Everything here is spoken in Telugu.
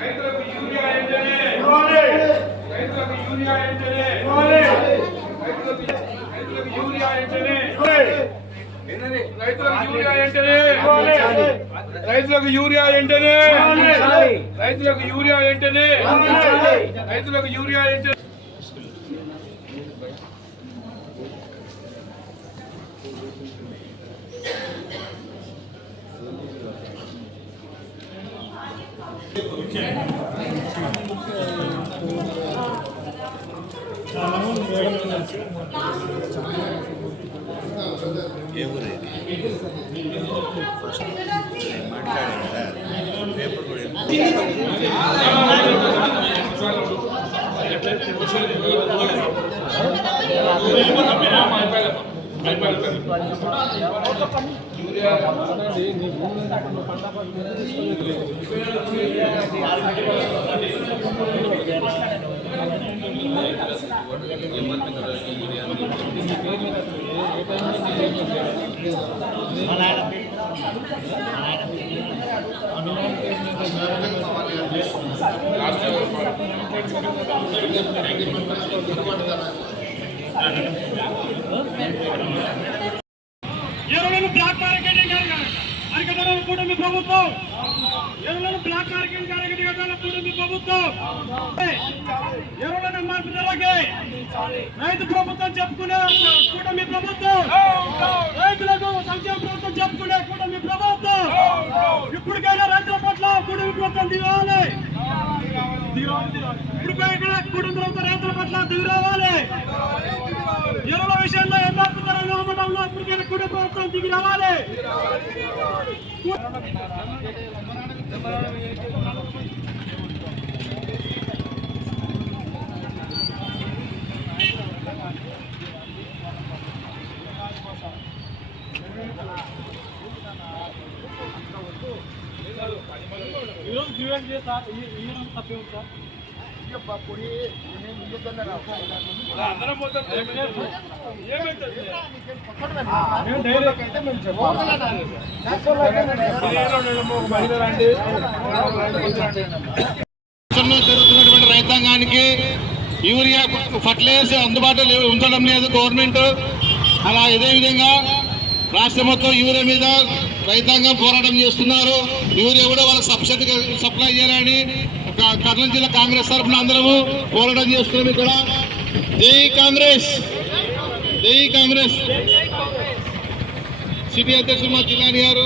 రైతులకు యూరియా ఏంటనే రైతులకు యూరియా వెంటనే రైతులకు రైతులకు యూరియా వెంటనే రైతులకు యూరియా వెంటనే రైతులకు యూరియా వెంటనే రైతులకు యూరియా వెంటనే రైతులకు యూరియా వెంటనే ఏ ఊరు ఇది నేను మాట్లాడాను కదా పేపర్ కూడా ఇవ్వు. ఎరువులను బ్లాక్ మార్కెటింగ్ అరికట్టడం కూడా ప్రభుత్వం. ఎరువులను బ్లాక్ మార్కెటింగ్ అరికట్టడం కూడా ప్రభుత్వం. ఎరువులను మార్పుదలకి రైతు ప్రభుత్వం చెప్పుకునే కూడా మీ ప్రభుత్వం రైతులకు సంక్షేమ ప్రభుత్వం చెప్పుకునే కూడా మీ ప్రభుత్వం ఇప్పటికైనా రైతుల పట్ల కూడా మీ ప్రభుత్వం దిగాలి ఇప్పటికైనా కుటుంబంతో రైతుల పట్ల దిగి రావాలి ఎరువుల విషయంలో ధరలు అమ్మడంలో ఇప్పటికైనా కుటుంబ ప్రభుత్వం దిగి రావాలి ఈరోజు డివైడ్ చేస్తారు తప్పే ఉంది సార్. జరుగుతున్నటువంటి రైతాంగానికి యూరియా ఫర్టిలైజర్స్ అందుబాటులో లేవు- ఉంచడం లేదు. గవర్నమెంట్ అలా ఇదే విధంగా రాష్ట్రం మొత్తం యూరియా మీద రైతాంగం పోరాటం చేస్తున్నారు. యూరియా కూడా వాళ్ళకి సబ్సిడీ సప్లై చేయాలని క- కర్నూలు జిల్లా కాంగ్రెస్ తరఫున అందరము పోరాటం చేస్తున్నాం ఇక్కడ. జై కాంగ్రెస్! జై కాంగ్రెస్! సిటీ అధ్యక్షులు మా జిల్లాని గారు.